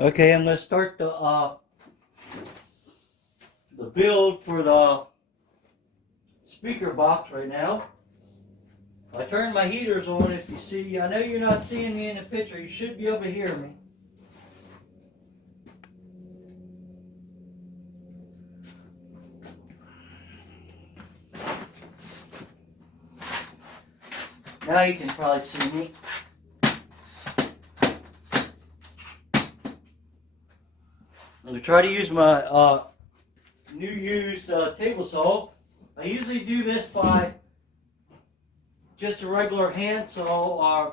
Okay, I'm going to start the build for the speaker box right now. I turned my heaters on. If you see, I know you're not seeing me in the picture. You should be able to hear me. Now you can probably see me. I'm going to try to use my new used table saw. I usually do this by just a regular hand saw,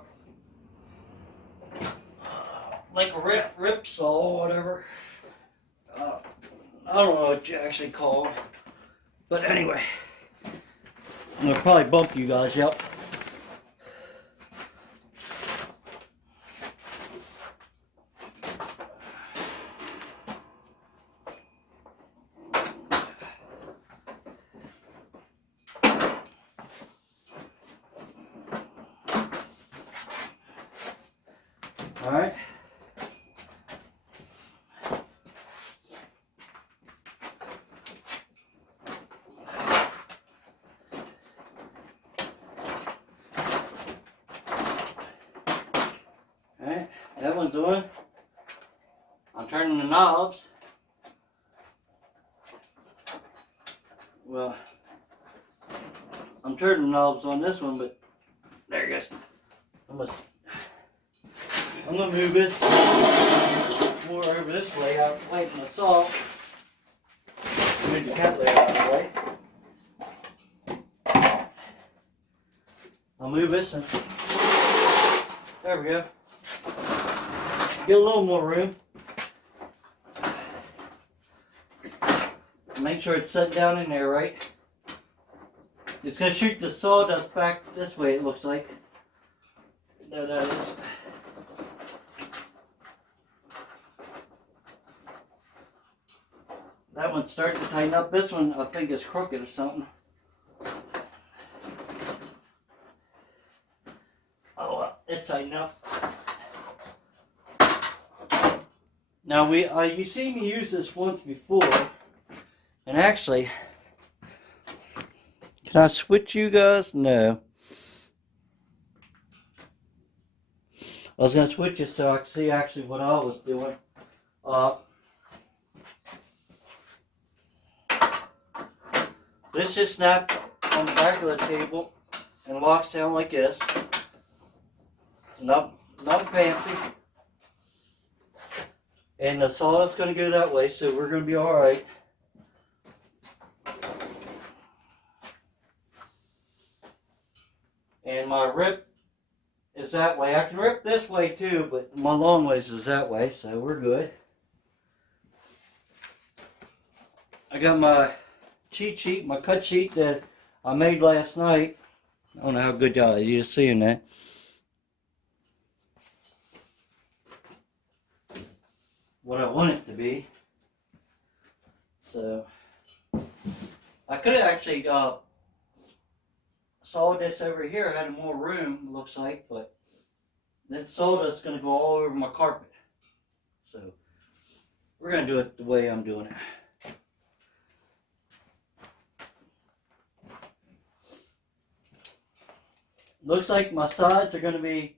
like a rip saw or whatever. I don't know what you actually call it. But anyway, I'm going to probably bump you guys up. Alright. Alright, that one's doing. I'm turning the knobs. Well, I'm turning the knobs on this one, but there it goes. I'm gonna move this more over this way, out away from the saw. Move the cat lid out of the way. I'll move this and there we go. Get a little more room. Make sure it's set down in there right. It's gonna shoot the sawdust back this way, it looks like. There that is. That one's starting to tighten up. This one I think is crooked or something. Oh well, it's tightened up. Now you seen me use this once before, and actually, can I switch you guys? No. I was gonna switch it so I could see actually what I was doing. This just snapped on the back of the table and locks down like this. Not fancy. And the sawdust's going to go that way, so we're going to be alright. And my rip is that way. I can rip this way too, but my long ways is that way, so we're good. I got my cheat sheet, my cut sheet that I made last night. I don't know how good you're seeing that. What I want it to be. So I could have actually sawed this over here, had more room, looks like, but that sawdust is going to go all over my carpet. So we're going to do it the way I'm doing it. Looks like my sides are going to be,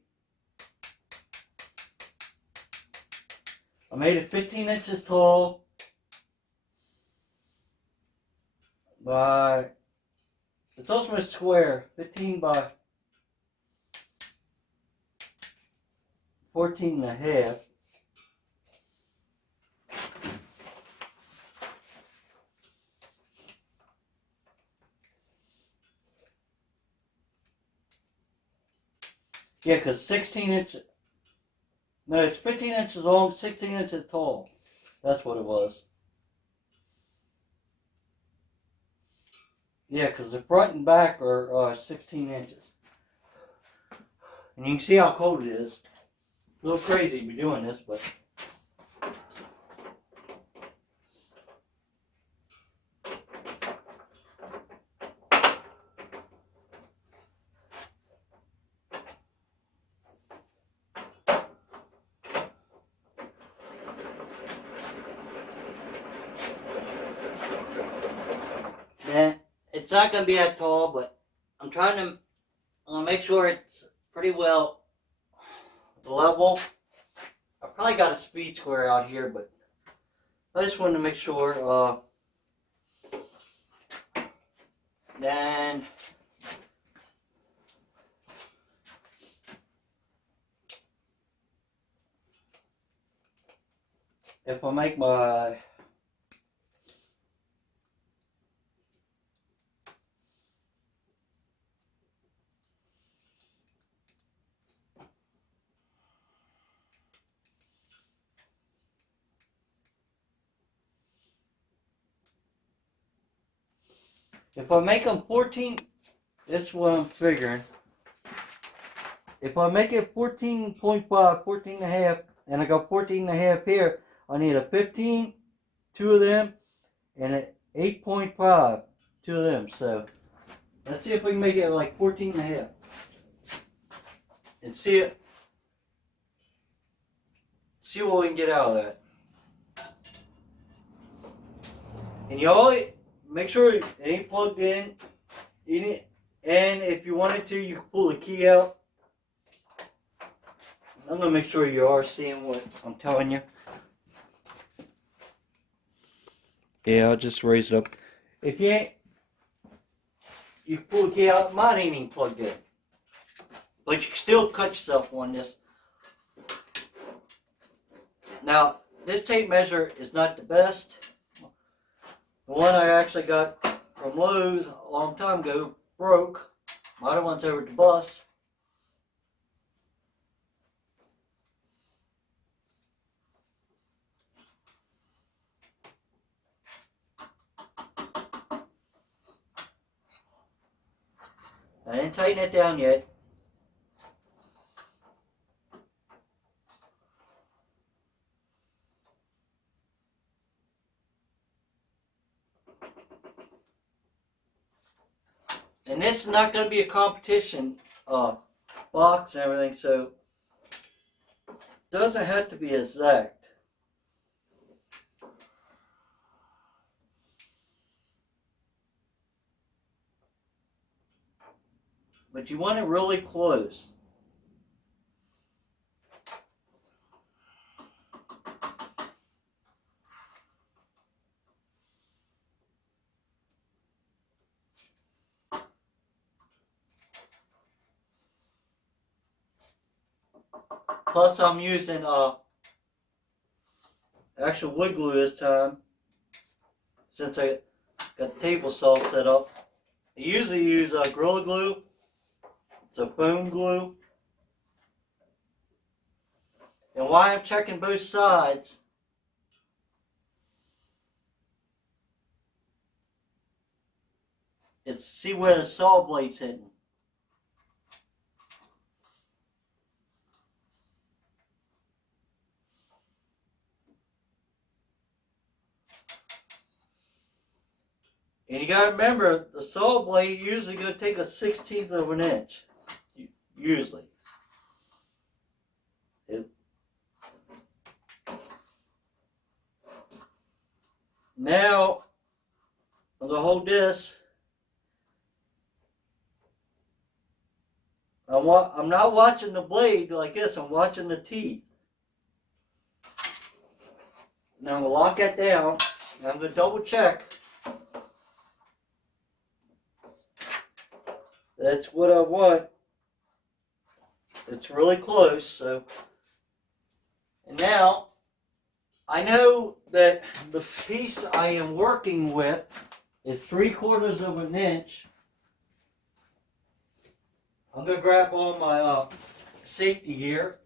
I made it 15 inches tall by, it's also a square, 15 by 14 and a half. Yeah, because 16 inches, no, it's 15 inches long, 16 inches tall. That's what it was. Yeah, because the front and back are 16 inches. And you can see how cold it is. A little crazy to be doing this, but... it's not going to be that tall, but I'm going to make sure it's pretty well level. I probably got a speed square out here, but I just wanted to make sure. Then if I make my if I make them 14, this is what I'm figuring. If I make it 14.5, 14 and a half, and I got 14 and a half here, I need a 15, two of them, and an 8.5, two of them. So let's see if we can make it like 14 and a half. And see what we can get out of that. And you always make sure it ain't plugged in. And if you wanted to, you can pull the key out. I'm going to make sure you are seeing what I'm telling you. Yeah, I'll just raise it up. If you ain't, you can pull the key out. Mine ain't even plugged in. But you can still cut yourself on this. Now, this tape measure is not the best. The one I actually got from Lowe's a long time ago broke. My other one's over at the bus. I didn't tighten it down yet. And this is not going to be a competition box and everything, so it doesn't have to be exact. But you want it really close. Plus I'm using actual wood glue this time, since I got the table saw set up. I usually use Gorilla Glue. It's a foam glue. And why I'm checking both sides, it's to see where the saw blade's hitting. And you gotta remember, the saw blade usually gonna take a 1/16 of an inch. Usually. Now, I'm gonna hold this. I'm not watching the blade like this, I'm watching the teeth. Now I'm gonna lock that down, and I'm gonna double check. That's what I want. It's really close, so. And now, I know that the piece I am working with is 3/4 of an inch. I'm going to grab all my safety gear.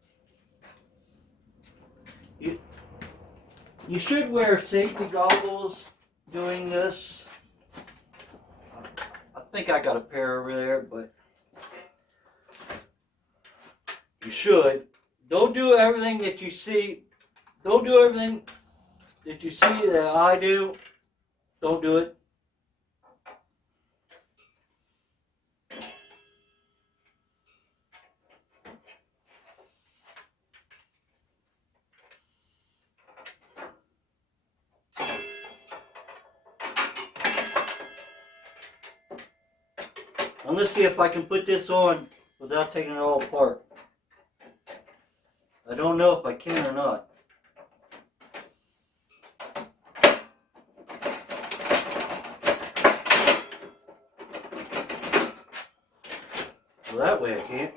You should wear safety goggles doing this. I think I got a pair over there, but you should. Don't do everything that you see. Don't do everything that you see that I do. Don't do it. I'm going to see if I can put this on without taking it all apart. I don't know if I can or not. Well, that way I can't.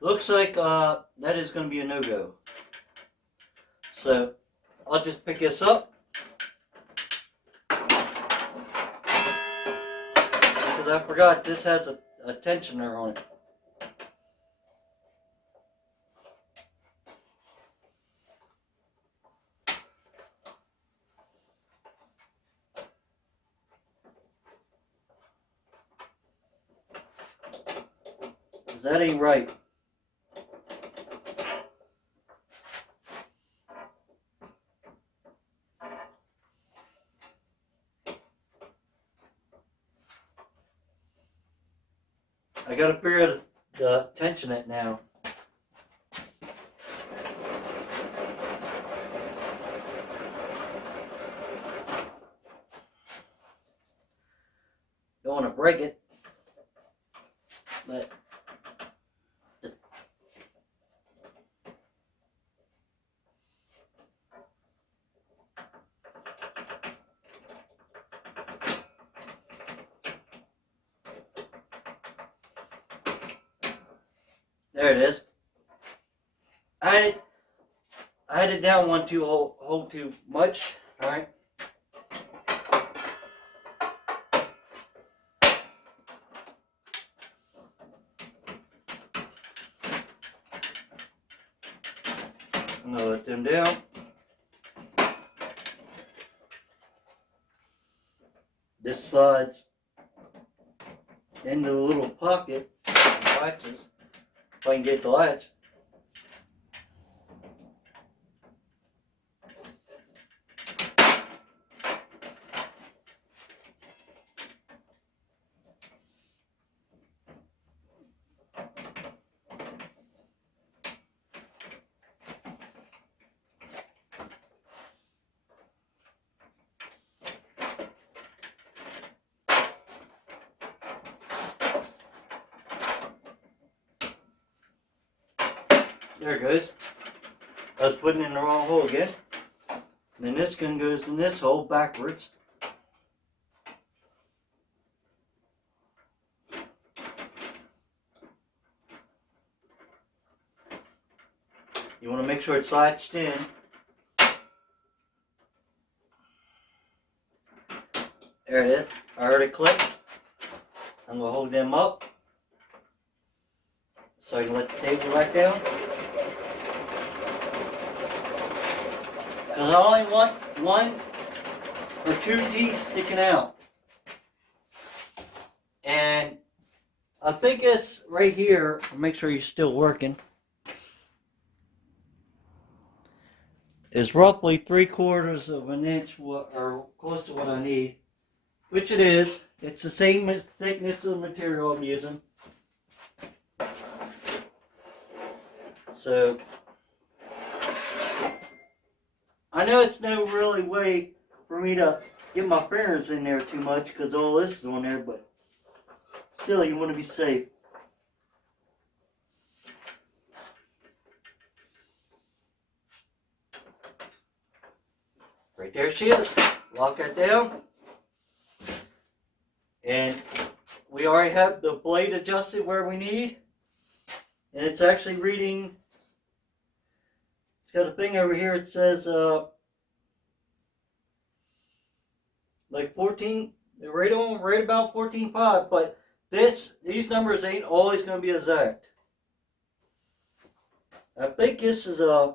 Looks like that is going to be a no-go. So I'll just pick this up. Because I forgot this has a tensioner on it. Because that ain't right. I gotta figure out the tension it now. Don't want to break it, but there it is. I had it down one too hold too much. All right. I'm gonna let them down. This slides into the little pocket and latches. If I can get the latch. There it goes. I was putting it in the wrong hole again. And then this gun goes in this hole backwards. You want to make sure it's latched in. There it is. I heard it click. I'm going to hold them up so I can let the table back down. Because I only want one or two teeth sticking out. And I think it's right here. Make sure you're still working. Is roughly 3/4 of an inch, or close to what I need. Which it is. It's the same thickness of the material I'm using. So I know it's no really way for me to get my fingers in there too much because all this is on there, but still you want to be safe. Right there she is. Lock that down. And we already have the blade adjusted where we need. And it's actually reading. It's got a thing over here. It says like 14, right about 14.5. But these numbers ain't always going to be exact. I think this is a.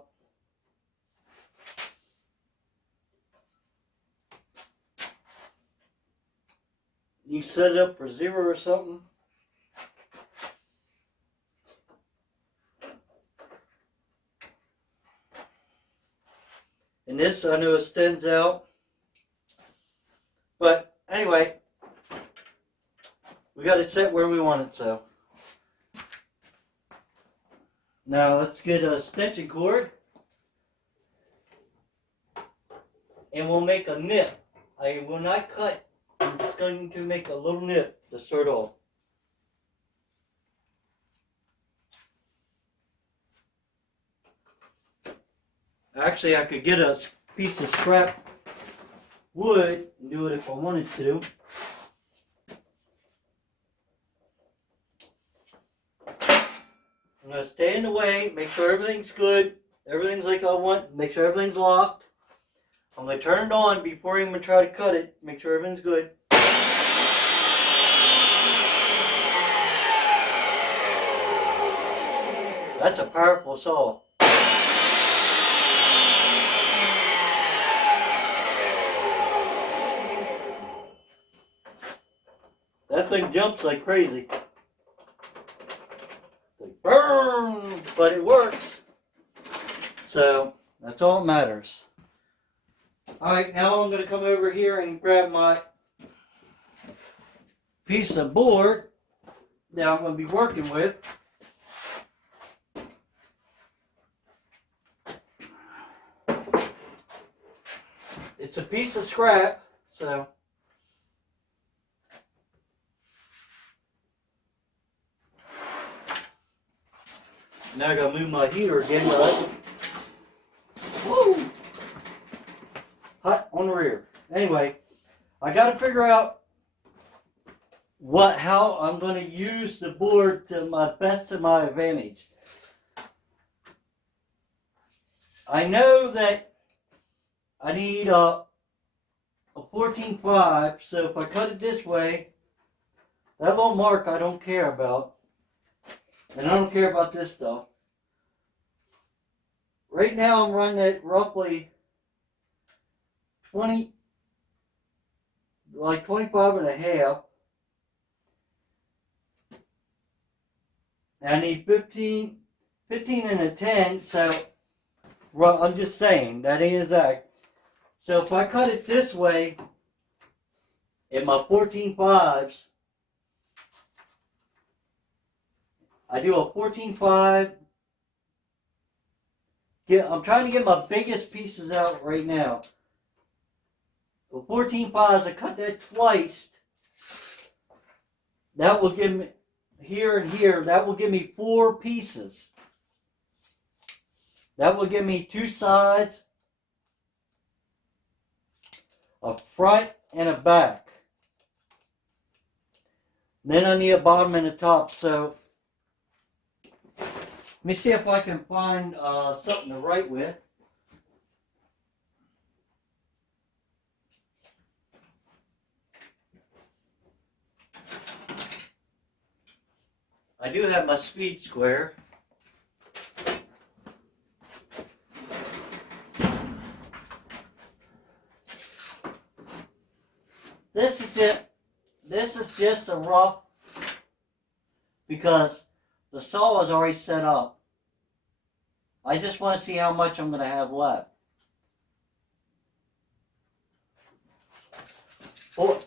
You set it up for 0 or something. And this I know extends out. But anyway, we got it set where we want it. So now let's get a extension cord, and we'll make a nip. I will not cut. I'm just going to make a little nip to start off. Actually, I could get a piece of scrap wood and do it if I wanted to. I'm going to stay in the way, make sure everything's good, everything's like I want, make sure everything's locked. I'm going to turn it on before I even try to cut it, make sure everything's good. That's a powerful saw. That thing jumps like crazy. Like, burn! But it works. So, that's all that matters. Alright, now I'm going to come over here and grab my piece of board that I'm going to be working with. It's a piece of scrap, so now I gotta move my heater again. Woo! Hot on the rear. Anyway, I gotta figure out how I'm gonna use the board to my best to my advantage. I know that I need a 14.5, so if I cut it this way, that little mark I don't care about. And I don't care about this stuff. Right now I'm running at roughly 25 and a half. And I need 15 and a 10, so well, I'm just saying, that ain't exact. So if I cut it this way, in my 14.5s, I do a 14.5. I'm trying to get my biggest pieces out right now. The 14.5s, I cut that twice. That will give me, here and here, that will give me 4 pieces. That will give me 2 sides, a front and a back. Then I need a bottom and a top. So let me see if I can find something to write with. I do have my speed square. This is just a rough, because the saw is already set up. I just want to see how much I'm going to have left.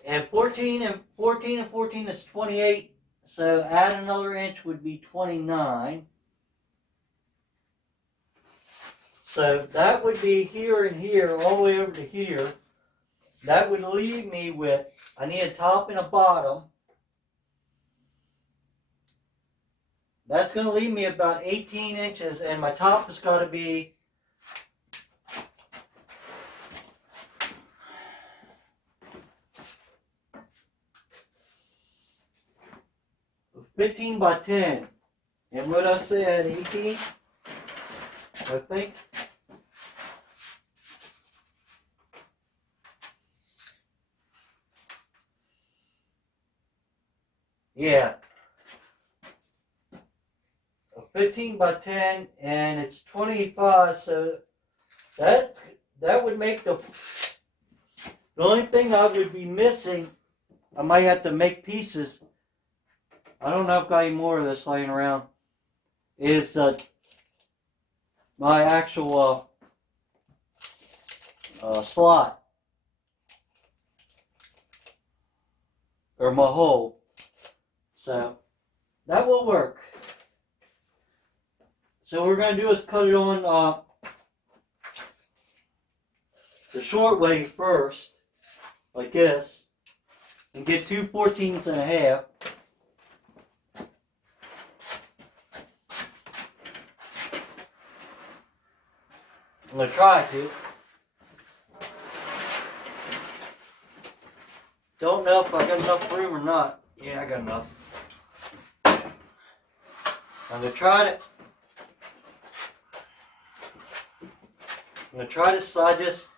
And 14 is 28. So add another inch would be 29. So that would be here and here, all the way over to here. That would leave me with, I need a top and a bottom. That's going to leave me about 18 inches, and my top has got to be 15 by 10. And what I said, 18, I think. Yeah. 15 by 10, and it's 25, so that would make the only thing I would be missing, I might have to make pieces. I don't know if I've got any more of this laying around, is my actual slot, or my hole. So that will work. So what we're going to do is cut it on the short way first, like this, and get 2 14ths and a half. I'm going to try to. Don't know if I got enough room or not. Yeah, I got enough. I'm going to try to. I'm going to try to slide this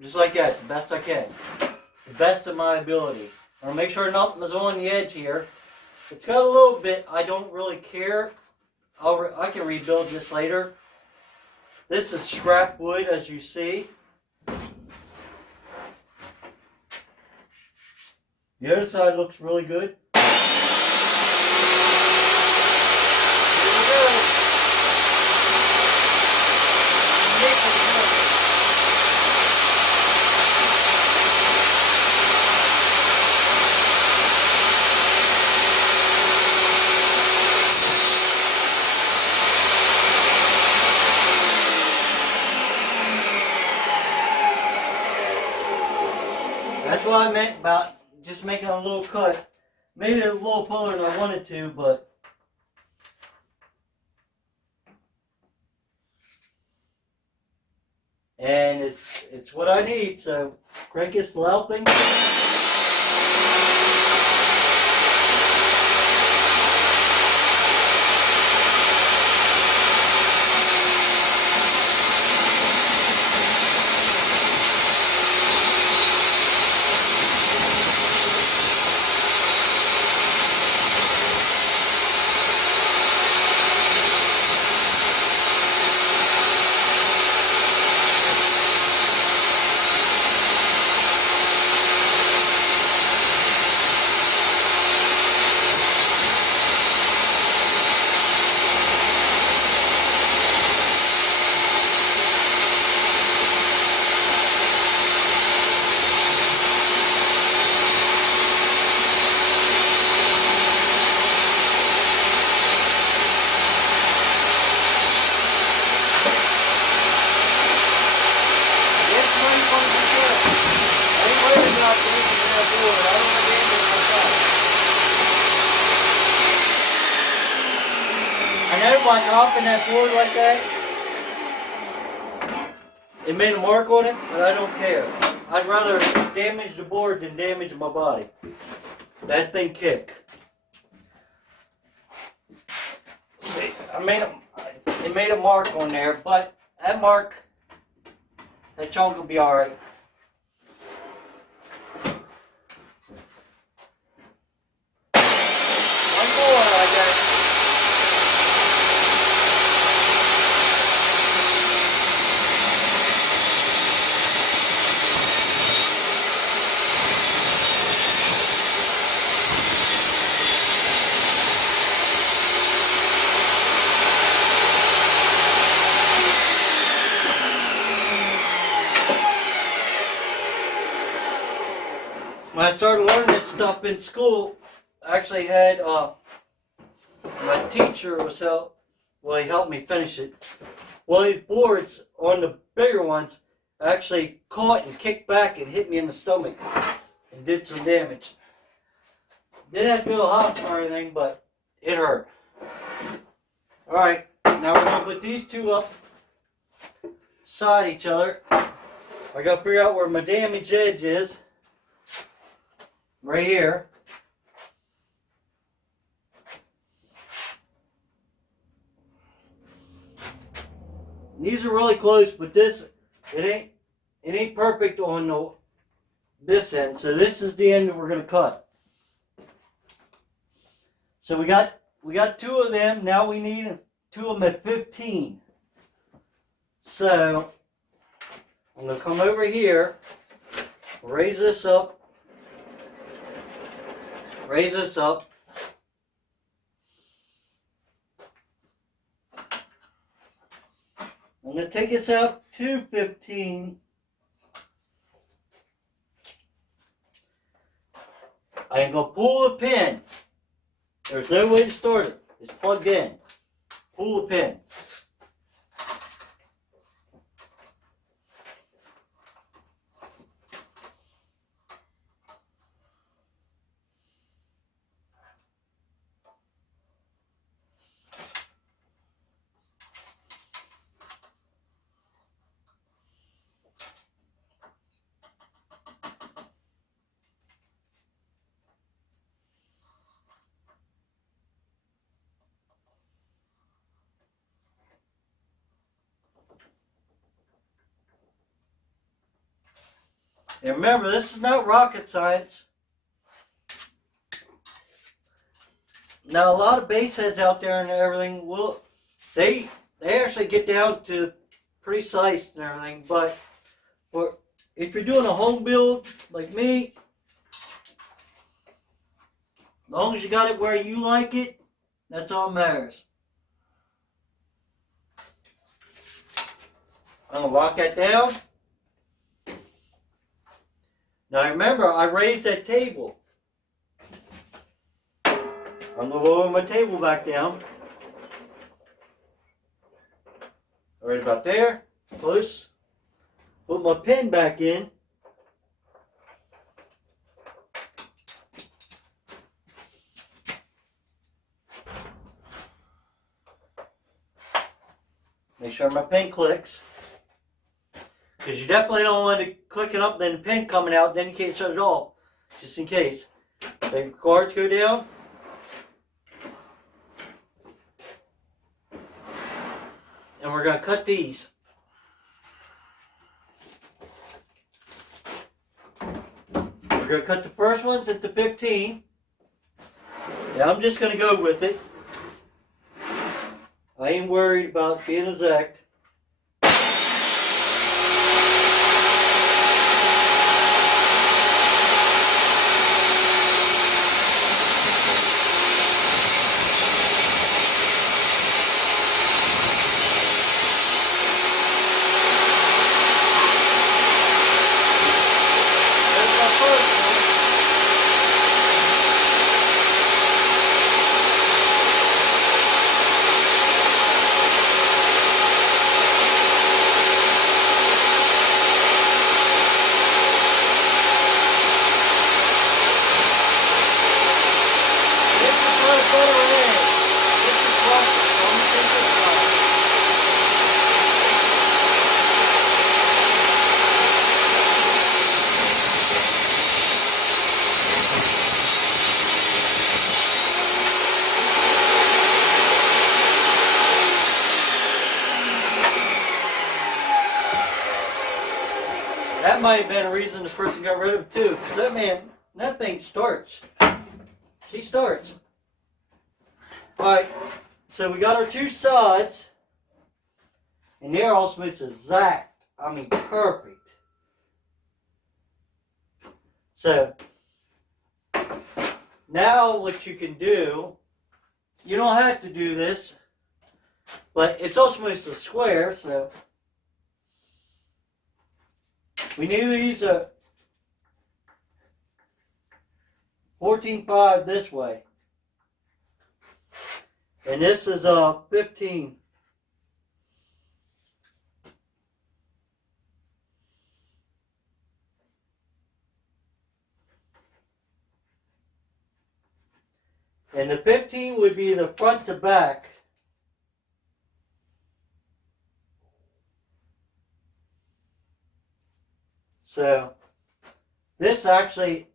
just like that, the best I can. The best of my ability. I'm going to make sure nothing is on the edge here. It's got a little bit. I don't really care. I can rebuild this later. This is scrap wood, as you see. The other side looks really good. That's what I meant about just making a little cut. Made it a little fuller than I wanted to, but and it's what I need. So crank is louding. I know by dropping that board like that, it made a mark on it, but I don't care. I'd rather damage the board than damage my body. That thing kick. See, it made a mark on there, but that chunk will be alright. One more, I guess. When I started learning this stuff in school, I actually had my teacher he helped me finish it. One of these boards on the bigger ones actually caught and kicked back and hit me in the stomach and did some damage. Didn't have to go to the hospital or anything, but it hurt. Alright, now we're going to put these two up beside each other. I got to figure out where my damaged edge is. Right here. These are really close, but it ain't perfect on this end. So this is the end that we're gonna cut. So we got two of them. Now we need two of them at 15. So I'm gonna come over here, raise this up. Raise this up. I'm going to take this out to 15. I'm going to pull the pin There's no way to start it. It's plugged in. Pull the pin. And remember, this is not rocket science. Now, a lot of bass heads out there and everything they actually get down to precise and everything. But if you're doing a home build like me, as long as you got it where you like it, that's all that matters. I'm gonna lock that down. Now remember, I raised that table. I'm going to lower my table back down. Right about there. Close. Put my pin back in. Make sure my pin clicks. Because you definitely don't want it clicking up, then the pin coming out, then you can't shut it off. Just in case. The cards go down. And we're going to cut these. We're going to cut the first ones at the 15. Yeah, I'm just going to go with it. I ain't worried about being exact. That might have been a reason the person got rid of it too. Because that thing starts. She starts. Alright, so we got our two sides. And they're almost exact. I mean, perfect. So, now what you can do, you don't have to do this, but it's almost a square, so we knew these are 14.5 this way. And this is 15. And the 15 would be the front to back. So this actually,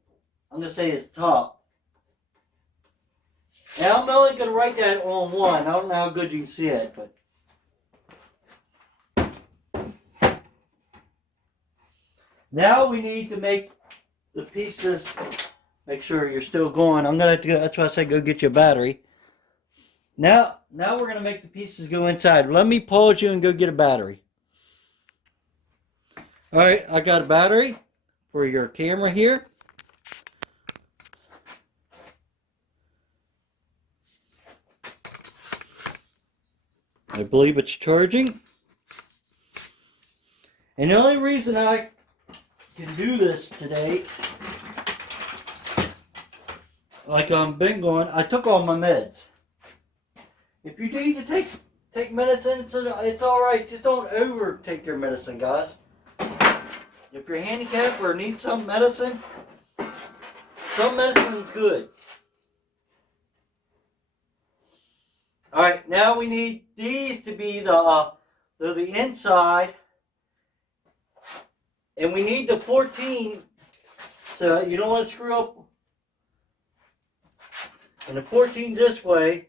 I'm going to say is top. And I'm only going to write that on one. I don't know how good you can see it, but now we need to make the pieces. Make sure you're still going. I'm gonna have to go. That's why I said go get your battery. Now we're gonna make the pieces go inside. Let me pause you and go get a battery. All right, I got a battery for your camera here. I believe it's charging. And the only reason I can do this today, like been going, I took all my meds. If you need to take medicine, it's all right. Just don't overtake your medicine, guys. If you're handicapped or need some medicine's good. All right, now we need these to be the inside, and we need the 14. So you don't want to screw up. And the 14 this way.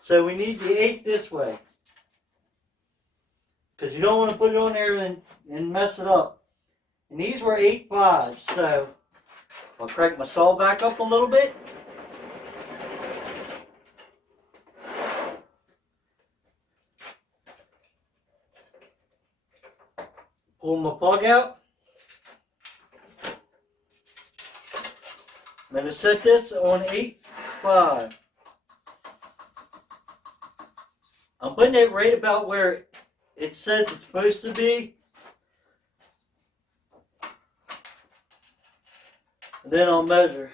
So we need the 8 this way. Because you don't want to put it on there and mess it up. And these were 8/5. So I'll crank my saw back up a little bit. Pull my plug out. I'm going to set this on 8/5. I'm putting it right about where it says it's supposed to be. And then I'll measure.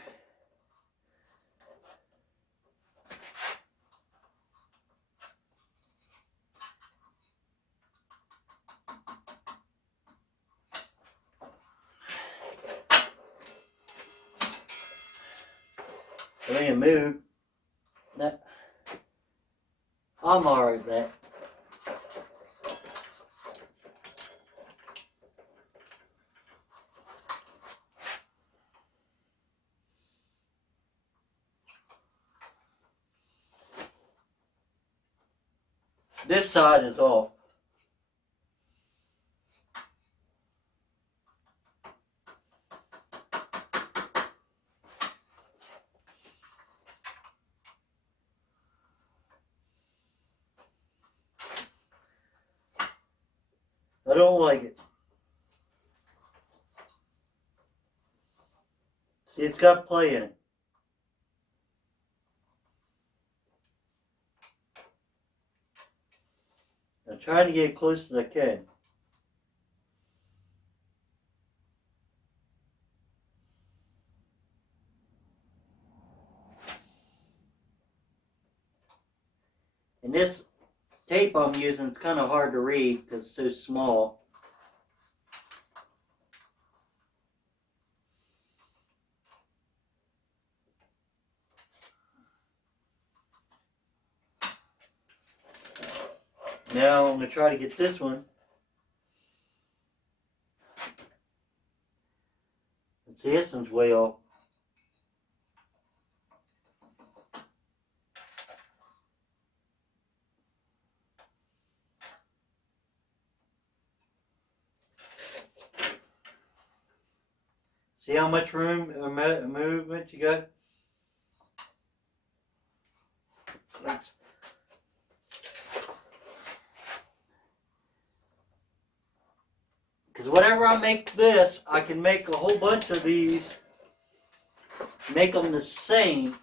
I need to move. That I'm alright with that. This side is off. I don't like it. See, it's got play in it. I'm trying to get as close as I can. And this tape I'm using is kind of hard to read because it's so small. Now I'm going to try to get this one. Let's see, this one's way off. See how much room or movement you got? Because whenever I make this, I can make a whole bunch of these, make them the same.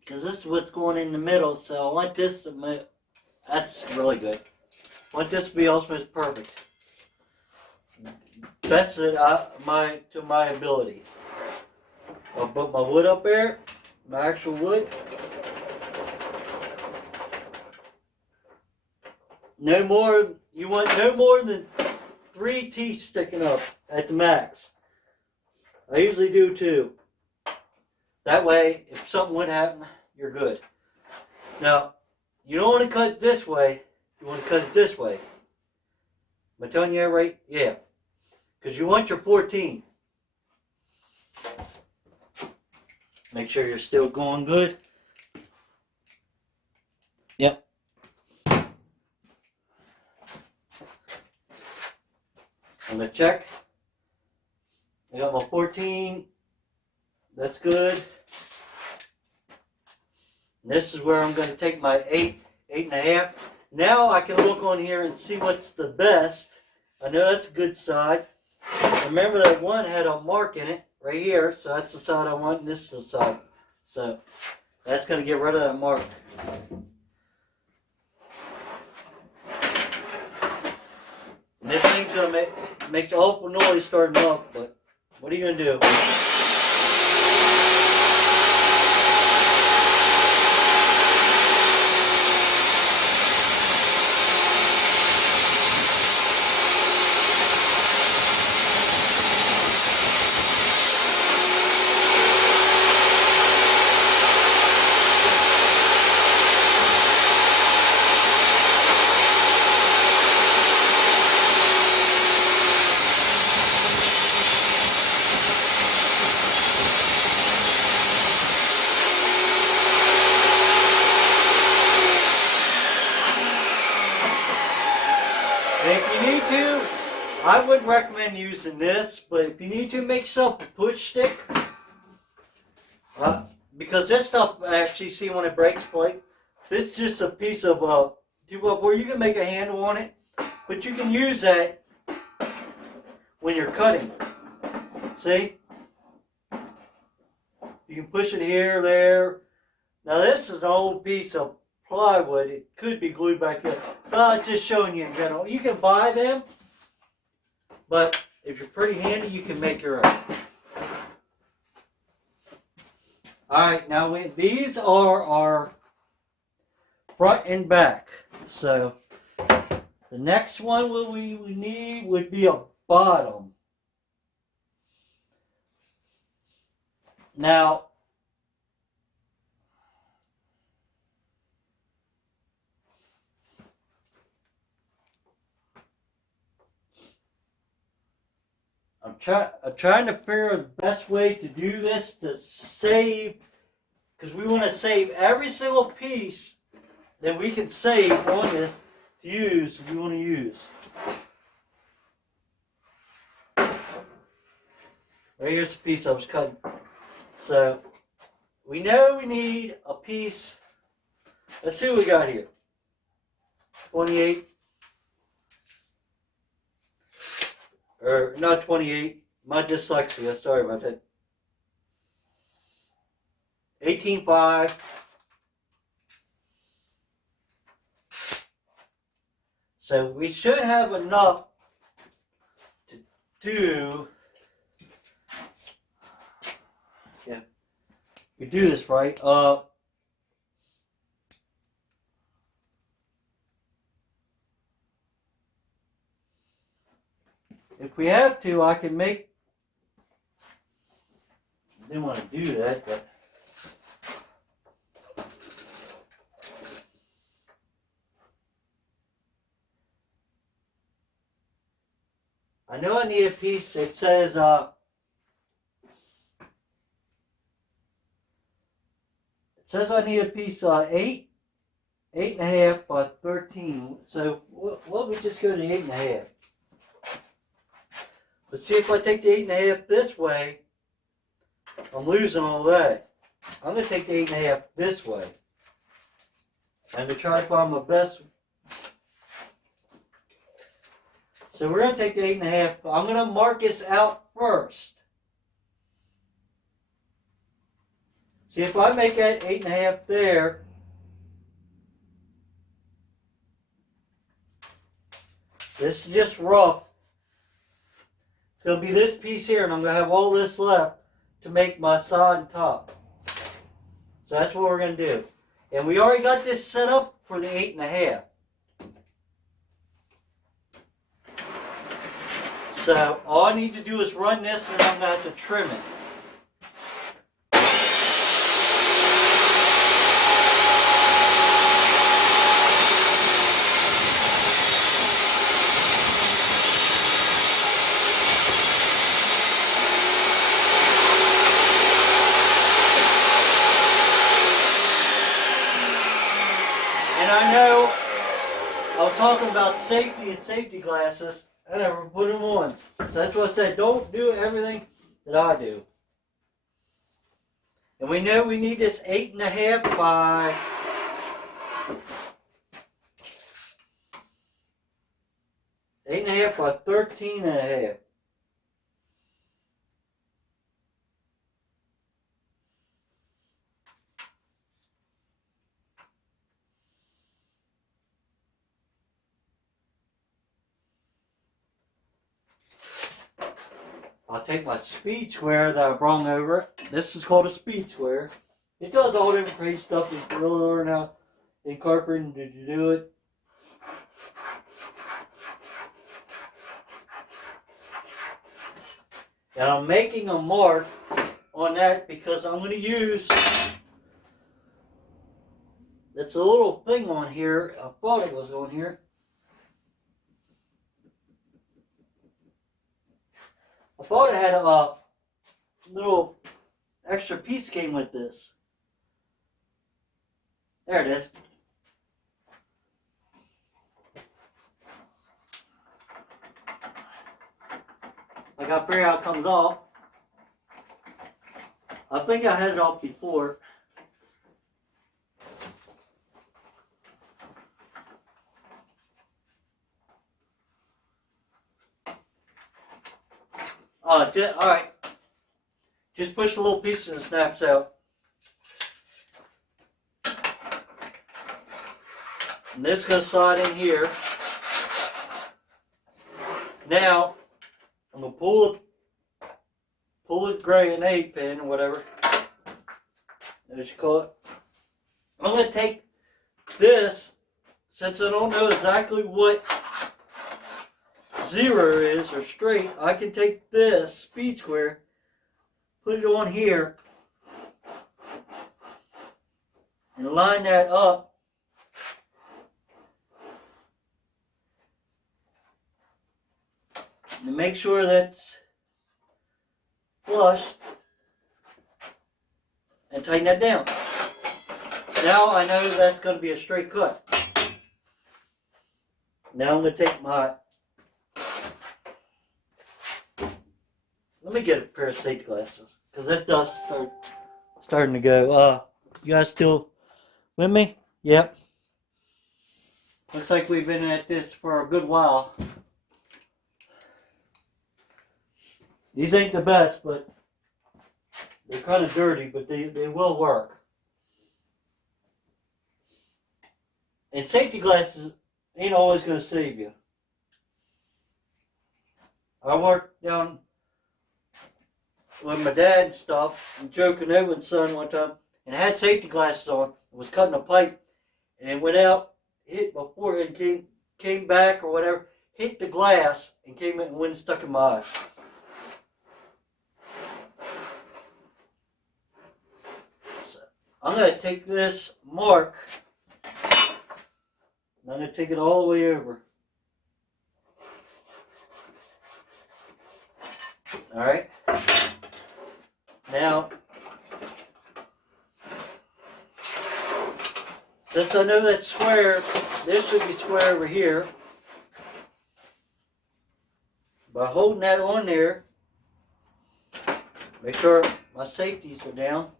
Because this is what's going in the middle, so I want this to, that's really good. I want this to be almost perfect. Best to my ability. I'll put my wood up there, my actual wood. No more, you want no more than 3 teeth sticking up at the max. I usually do 2. That way, if something would happen, you're good. Now, you don't want to cut it this way, you want to cut it this way. Am I telling you that right? Yeah. Because you want your 14. Make sure you're still going good. Yep. I'm going to check. I got my 14. That's good. And this is where I'm going to take my 8.5. Now I can look on here and see what's the best. I know that's a good side. Remember that one had a mark in it right here, so that's the side I want, and this is the side. So that's going to get rid of that mark. And this thing's going to make awful noise starting up, but What are you going to do? And if you need to, I would recommend using this, but if you need to, make yourself a push stick. Because this stuff, actually, see when it breaks plate, this is just a piece of where you can make a handle on it, but you can use that when you're cutting. See? You can push it here, there. Now this is an old piece of plywood. It could be glued back here. But just showing you in general. You can buy them, but if you're pretty handy, you can make your own. Alright, now these are our front and back. So the next one we need would be a bottom. Now, I'm trying to figure out the best way to do this to save, because we want to save every single piece that we can save on this to use if we want to use. Right here's a piece I was cutting. So we know we need a piece. Let's see what we got here. 28. Or not 28. My dyslexia. Sorry about that. 18.5. So we should have enough to do. Yeah, we do this right. If we have to, I can make. I didn't want to do that, but. I know I need a piece that says, it says I need a piece 8.5 by 13. So what we just go to 8.5. Let's see if I take the 8.5 this way, I'm losing all that. I'm going to take the 8.5 this way. I'm going to try to find my best. So we're going to take the 8.5. I'm going to mark this out first. See if I make that 8.5 there. This is just rough. It's going to be this piece here, and I'm going to have all this left to make my side and top. So that's what we're going to do. And we already got this set up for the 8.5. So all I need to do is run this, and I'm going to have to trim it. And I know I was talking about safety and safety glasses. I never put them on. So that's what I said. Don't do everything that I do. And we know we need this 8.5 by 8.5 by 13.5. I'll take my speed square that I brought over. This is called a speed square. It does all different crazy stuff. You can really learn how in carpentering to do it. And I'm making a mark on that because I'm going to use, it's a little thing on here. I thought it was on here. I thought it had a little extra piece came with this. There it is. I got to figure out how it comes off. I think I had it off before. Alright. Just push the little piece and it snaps out. And this is going to slide in here. Now, I'm going to pull it gray, an 8 pin or whatever. As you call it. I'm going to take this, since I don't know exactly what 0 is or straight, I can take this speed square, put it on here, and line that up. And make sure that's flush and tighten that down. Now I know that's going to be a straight cut. Now I'm going to take my, let me get a pair of safety glasses because that dust starting to go. You guys still with me? Yep. Looks like we've been at this for a good while. These ain't the best, but they're kind of dirty, but they will work. And safety glasses ain't always going to save you. I worked down with my dad and stuff, and joking over with son one time, and I had safety glasses on, was cutting a pipe, and it went out, hit before it came back or whatever, hit the glass, and came in and went and stuck in my eye. I'm going to take this mark, and I'm going to take it all the way over. Alright? Now, since I know that square, this should be square over here. By holding that on there, make sure my safeties are down.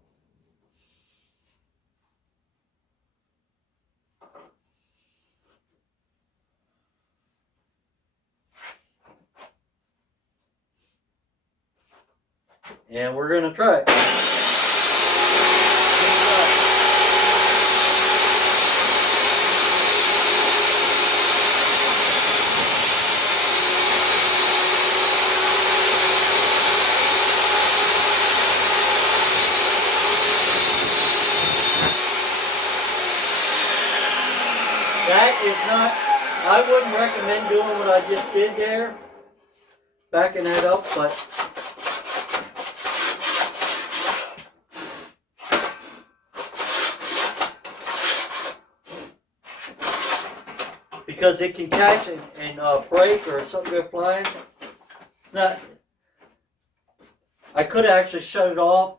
And we're going to try it. That is not, I wouldn't recommend doing what I just did there, backing that up, but because it can catch and break or something go flying. It's not. I could have actually shut it off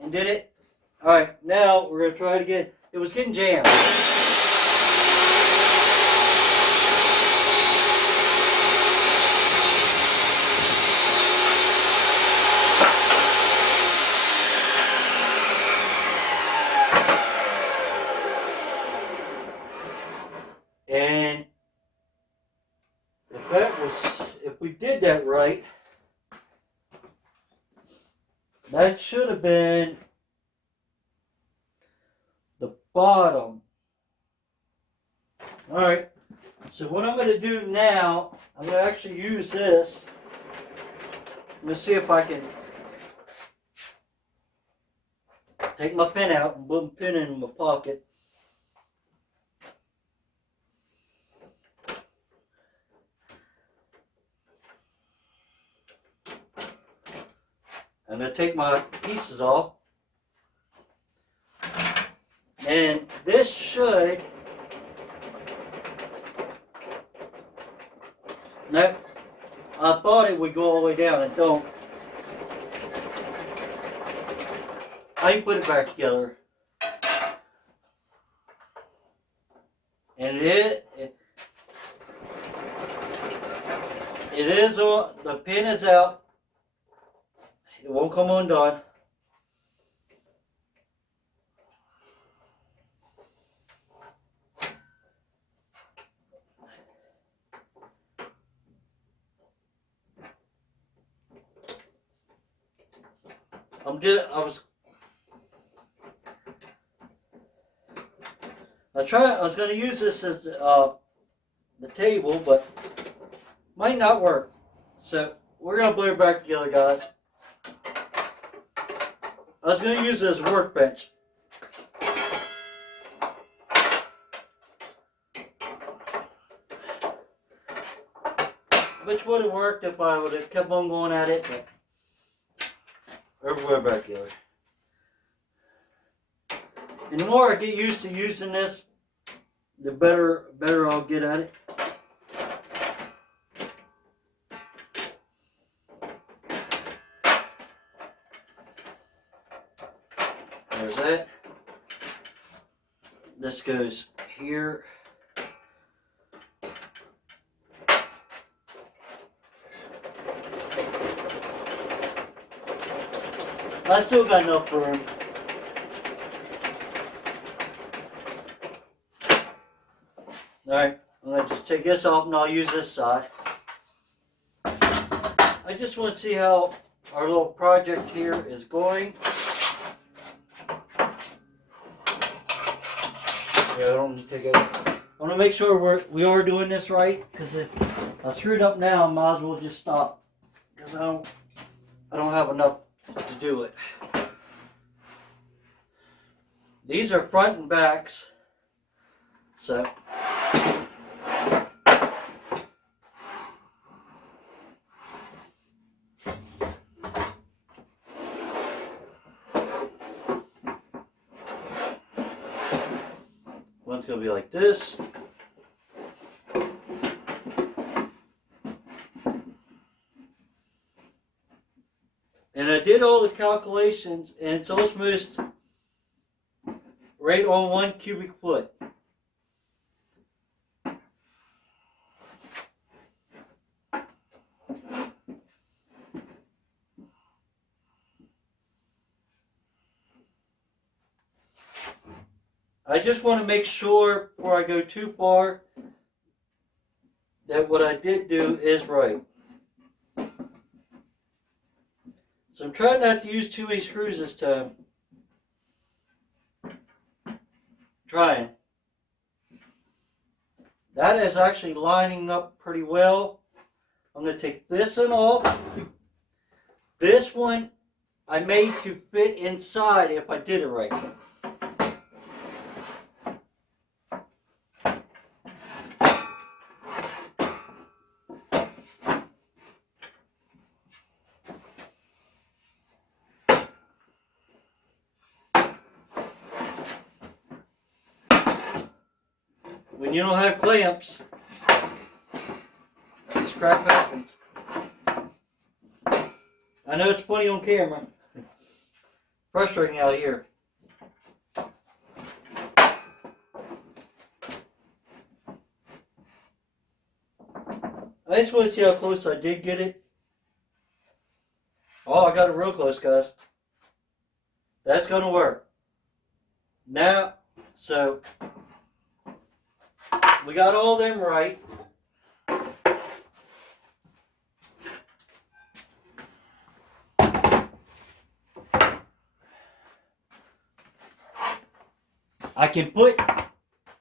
and did it. All right, now we're gonna try it again. It was getting jammed. And if we did that right, that should have been the bottom. All right, so what I'm going to do now, I'm going to actually use this Let me see if I can take my pen out and put my pen in my pocket. I'm going to take my pieces off. And this should, no, I thought it would go all the way down. It don't. I can put it back together. And it is on, the pin is out. It won't come undone. I was going to use this as the table, but might not work. So we're going to put it back together, guys. I was going to use it as a workbench. Which would have worked if I would have kept on going at it, but we're back together. And the more I get used to using this, the better I'll get at it. There's that. This goes here. I still got enough room. Alright, I'm going to just take this off and I'll use this side. I just want to see how our little project here is going. Yeah, I don't need to take it. I want to make sure we are doing this right, because if I screwed up now, I might as well just stop, because I don't have enough to do it. These are front and backs, so one's going to be like this. And I did all the calculations, and it's almost right on 1 cubic foot. I just want to make sure before I go too far that what I did do is right. So I'm trying not to use too many screws this time. Trying. That is actually lining up pretty well. I'm going to take this one off. This one I made to fit inside if I did it right. When you don't have clamps, this crap happens. I know it's funny on camera. Frustrating out here. I just want to see how close I did get it. Oh, I got it real close, guys. That's going to work. Now, so we got all them right. I can put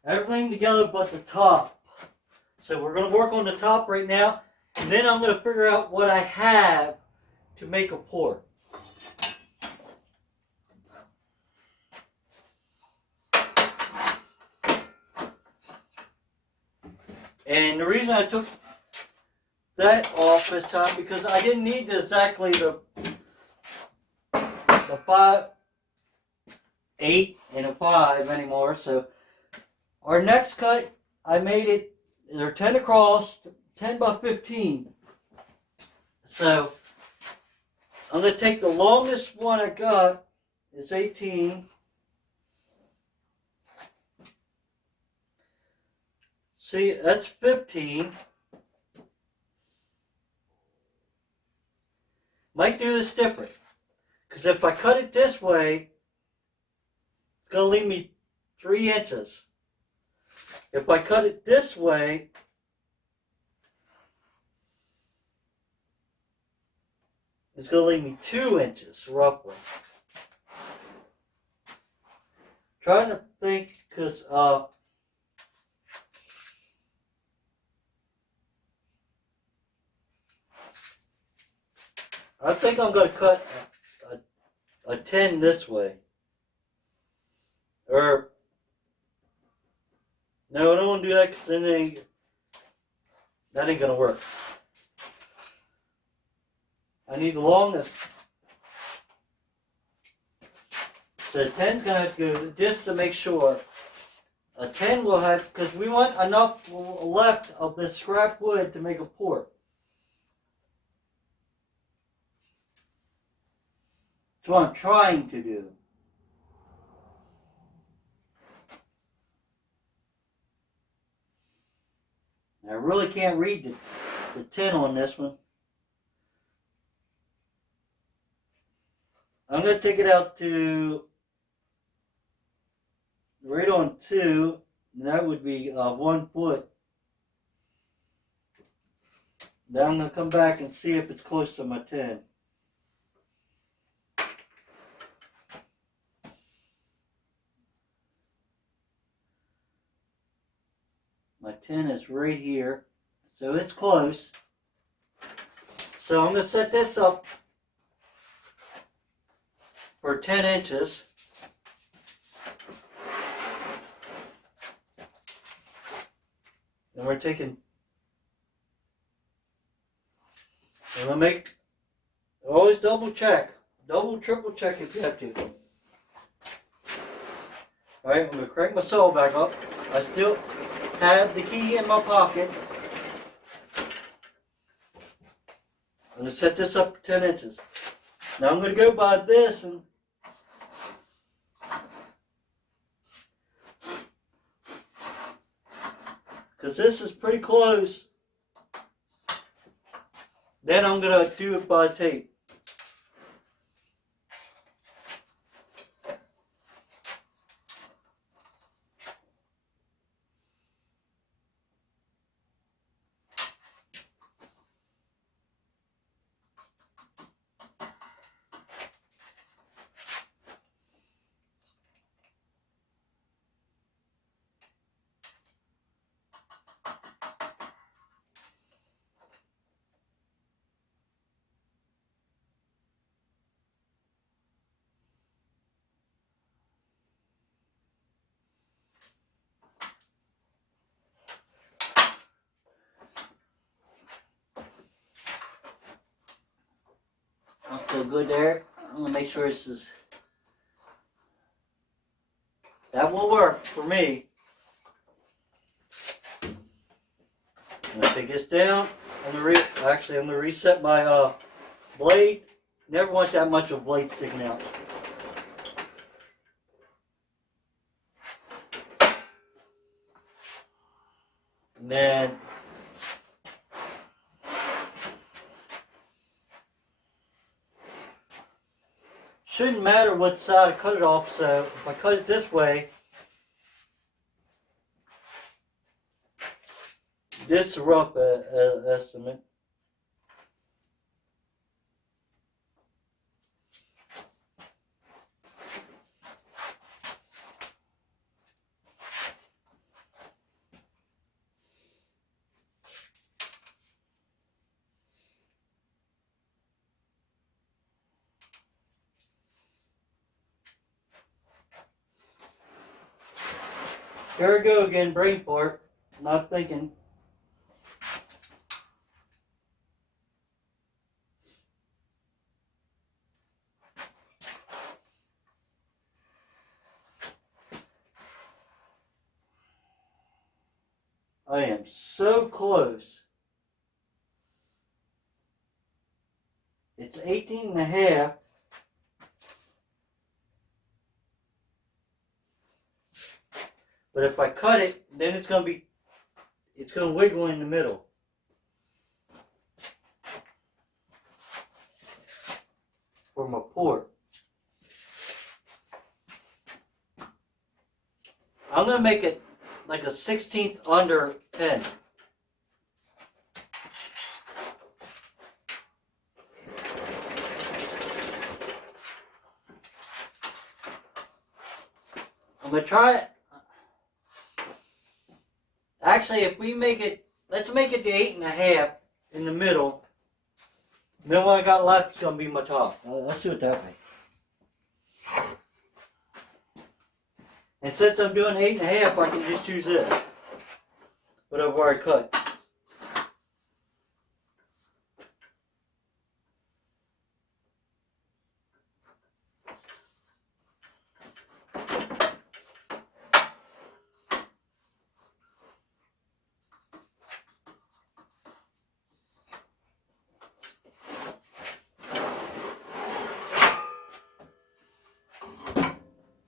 everything together but the top. So we're going to work on the top right now. And then I'm going to figure out what I have to make a pour. And the reason I took that off this time because I didn't need exactly the 5, 8, and a 5 anymore. So our next cut, I made it, they're 10 across, 10 by 15. So I'm going to take the longest one I got, it's 18. See, that's 15. Might do this different. Because if I cut it this way, it's going to leave me 3 inches. If I cut it this way, it's going to leave me 2 inches, roughly. Trying to think, because I think I'm going to cut a 10 this way. Or, no, I don't want to do that because then that ain't going to work. I need the longest. So 10's going to have to go just to make sure. A 10 will have, because we want enough left of this scrap wood to make a port. That's what I'm trying to do. I really can't read the 10 on this one. I'm going to take it out to right on 2, and that would be 1 foot. Then I'm going to come back and see if it's close to my 10. My 10 is right here, so it's close. So I'm going to set this up for 10 inches. And we're taking, I'm going to make, always double check, triple check if you have to. Alright, I'm going to crank my saw back up. I still have the key in my pocket. I'm going to set this up for 10 inches. Now I'm going to go by this and because this is pretty close. Then I'm going to do it by tape. That's still good there. I'm going to make sure this is, that will work for me. I'm going to take this down. Actually, I'm going to reset my blade. Never want that much of a blade sticking out. And then shouldn't matter what side I cut it off, so if I cut it this way, this is a rough estimate. Here we go again, brain fart. Not thinking. I am so close. It's 18 and a half. But if I cut it, then it's going to wiggle in the middle. For my port. I'm going to make it like a 16th under 10. I'm going to try it. Actually, if we make it, let's make it to 8.5 in the middle. Then what I got left is going to be my top. Let's do it that way. And since I'm doing 8.5, I can just use this. Whatever I cut.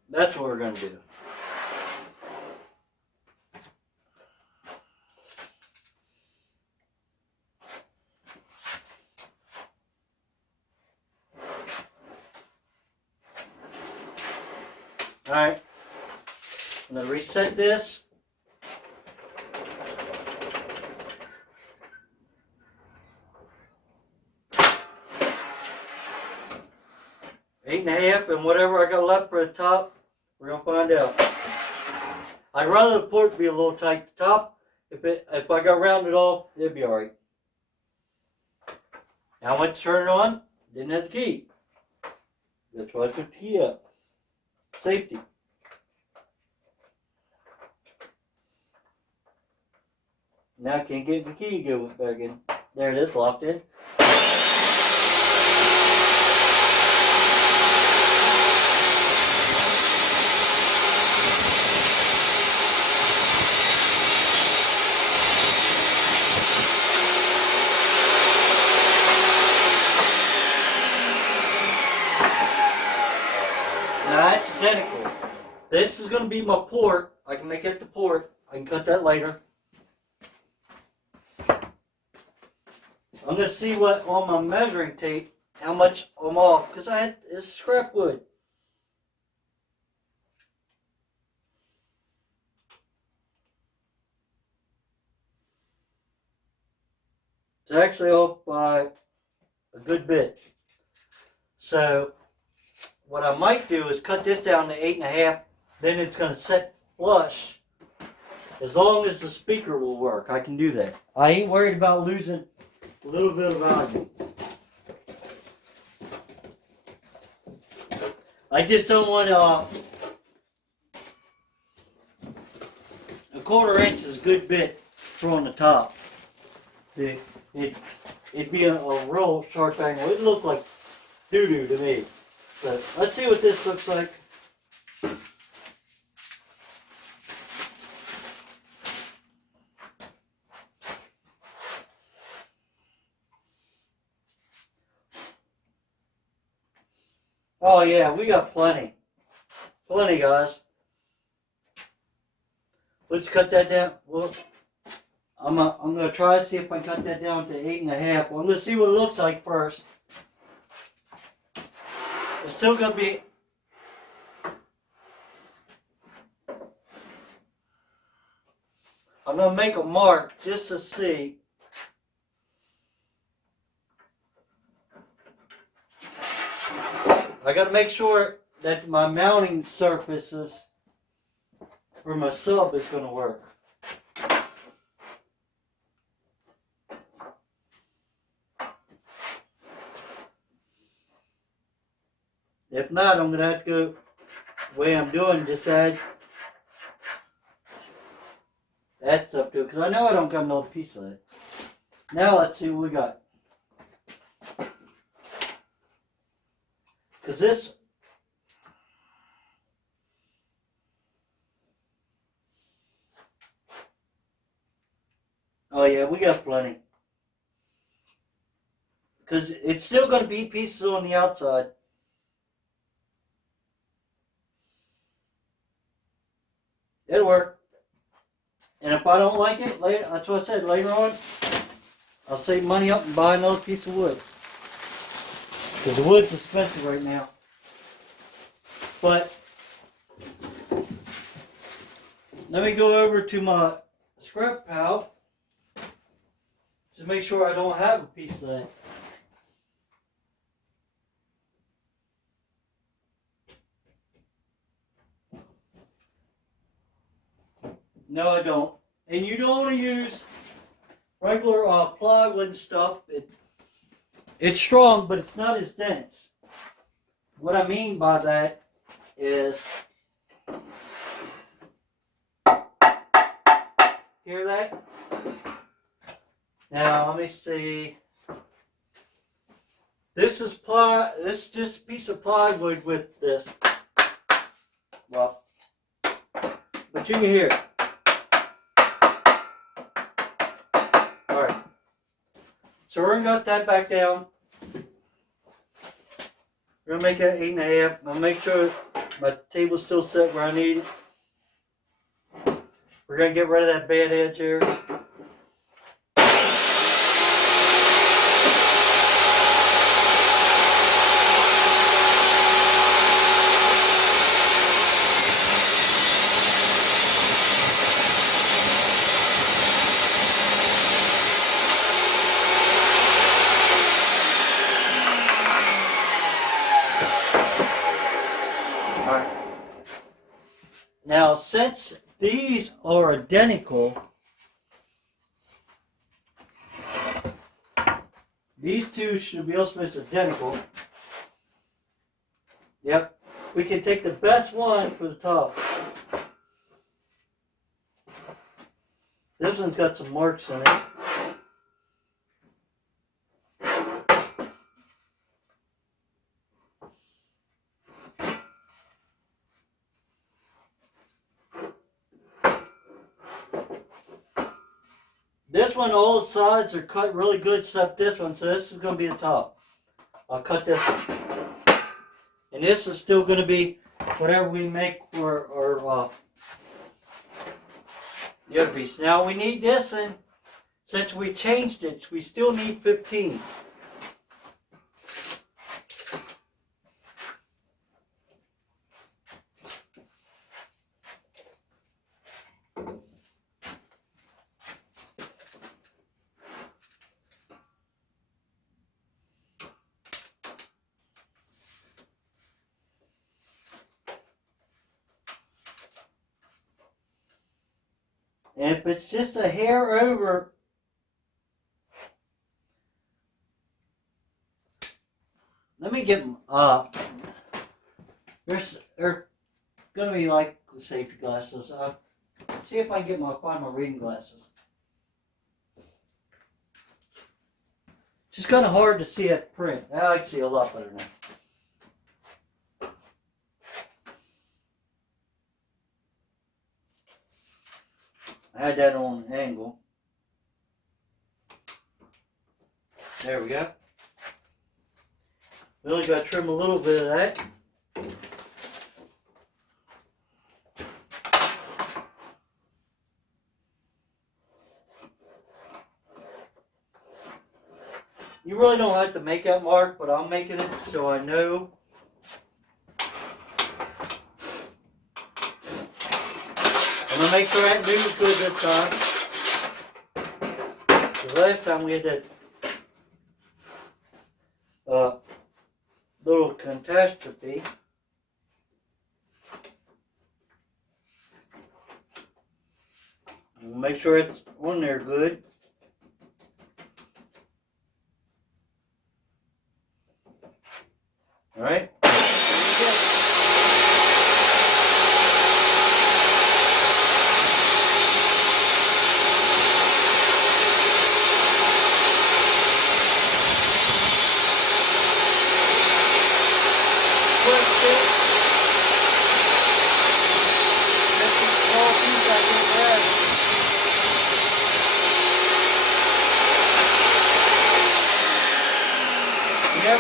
That's what we're going to do. Alright, I'm going to reset this. Eight and a half, and whatever I got left for the top, we're going to find out. I'd rather the port be a little tight at the top. If I got rounded off, it'd be alright. Now I went to turn it on, didn't have the key. That's why I took the key out. Safety. Now I can't get the key to go back in. There it is, locked in. Now that's identical. This is going to be my port. I can make it the port. I can cut that later. I'm going to see what on my measuring tape, how much I'm off, because I had this scrap wood. It's actually off by a good bit. So what I might do is cut this down to 8.5, then it's going to set flush. As long as the speaker will work, I can do that. I ain't worried about losing a little bit of value. I just don't want a 1/4 inch is a good bit for on the top. It'd be a real sharp angle. It looked like doo-doo to me. So let's see what this looks like. Oh yeah, we got plenty. Plenty, guys. Let's cut that down. Well, I'm gonna try to see if I can cut that down to 8.5. Well, I'm gonna see what it looks like first. It's still gonna be. I'm gonna make a mark just to see. I gotta make sure that my mounting surfaces for my sub is gonna work. If not, I'm gonna have to go the way I'm doing, just add add stuff to it because I know I don't got another piece of it. Now let's see what we got. Because this, oh yeah, we got plenty. Because it's still going to be pieces on the outside. It'll work. And if I don't like it, later, that's what I said, later on, I'll save money up and buy another piece of wood. Because the wood's expensive right now. But, let me go over to my scrap pile to make sure I don't have a piece of that. No, I don't. And you don't want to use regular plywood and stuff. It's strong, but it's not as dense. What I mean by that is, hear that? Now let me see. This is just a piece of plywood with this. Well, but you can hear it. Alright. So we're going to cut that back down. We're going to make that 8.5. I'll make sure my table's still set where I need it. We're going to get rid of that bad edge here. Now, since these are identical, these two should be also identical. Yep. We can take the best one for the top. This one's got some marks in it. This one, all the sides are cut really good except this one, so this is going to be the top. I'll cut this one. And this is still going to be whatever we make for our the other piece. Now we need this one, since we changed it, we still need 15. And if it's just a hair over, let me get, there's going to be like safety glasses. See if I can find my reading glasses. Just kind of hard to see at print. I can see a lot better now. I had that on an angle. There we go. We only got to trim a little bit of that. You really don't have to make that mark, but I'm making it so I know. I'm going to make sure that news is good this time. The last time we had that little catastrophe. We'll make sure it's on there good. Alright.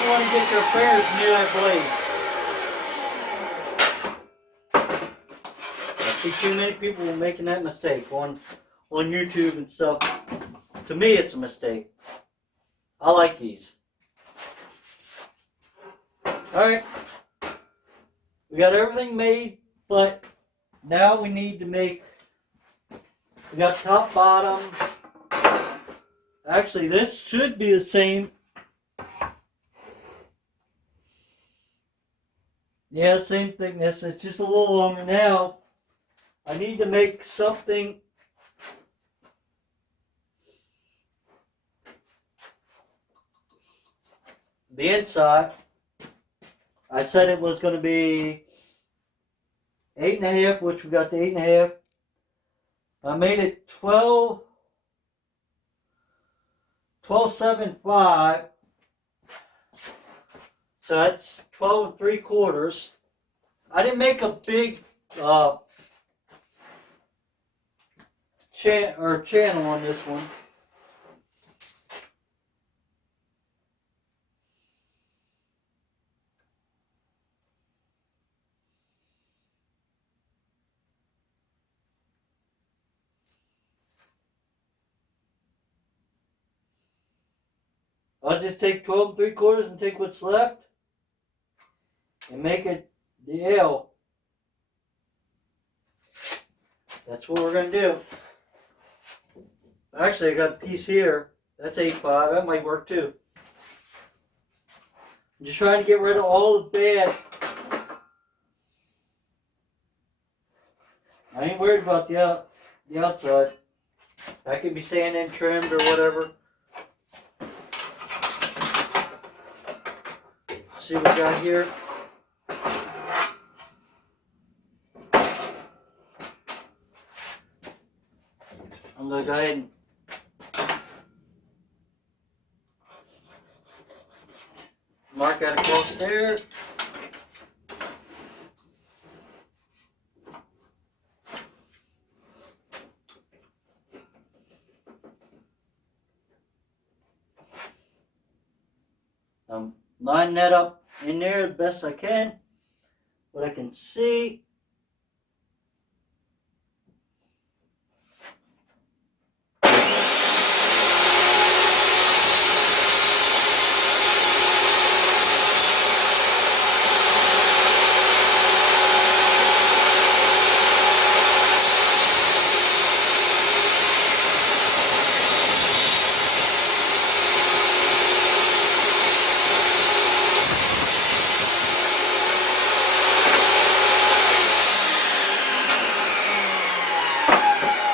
don't want to get your fingers near that blade. I see too many people making that mistake on YouTube and stuff. To me, it's a mistake. I like these. Alright. We got everything made, but now we need to make, we got top, bottoms. Actually, this should be the same. Yeah, same thickness. It's just a little longer now. I need to make something the inside. I said it was going to be 8.5, which we got the 8.5. I made it 12.75. So that's 12 3/4. I didn't make a big channel on this one. I'll just take 12 3/4 and take what's left and make it the L. That's what we're going to do. Actually, I got a piece here. That's 8.5. That might work too. I'm just trying to get rid of all the bad. I ain't worried about the outside. That can be sanded and trimmed or whatever. Let's see what we got here. I'm going to go ahead and mark that across there. I'm lining that up in there the best I can, what I can see.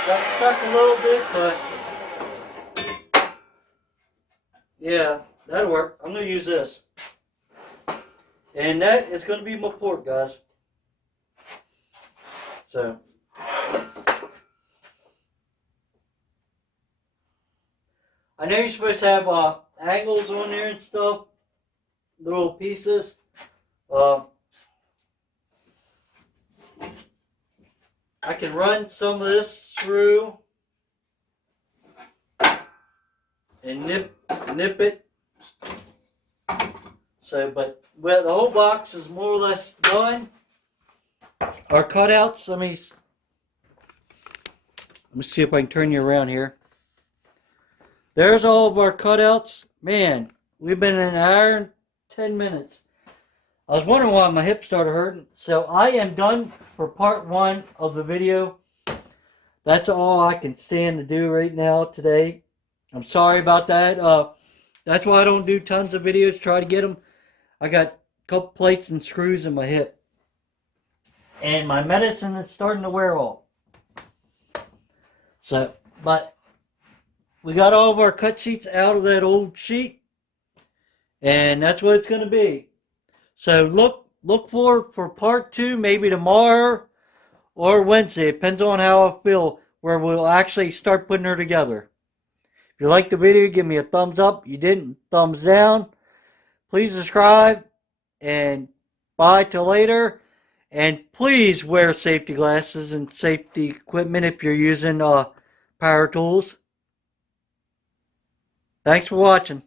Got stuck a little bit, but yeah, that'll work. I'm going to use this. And that is going to be my port, guys. So, I know you're supposed to have angles on there and stuff, little pieces. I can run some of this through and nip it. So, but well, the whole box is more or less done. Our cutouts. Let me see if I can turn you around here. There's all of our cutouts. Man, we've been in an hour and 10 minutes. I was wondering why my hip started hurting. So I am done for part 1 of the video. That's all I can stand to do right now today. I'm sorry about that. That's why I don't do tons of videos. Try to get them. I got a couple plates and screws in my hip. And my medicine is starting to wear off. So, but we got all of our cut sheets out of that old sheet. And that's what it's going to be. So look for part 2, maybe tomorrow or Wednesday. It depends on how I feel, where we'll actually start putting her together. If you liked the video, give me a thumbs up. If you didn't, thumbs down. Please subscribe. And bye till later. And please wear safety glasses and safety equipment if you're using power tools. Thanks for watching.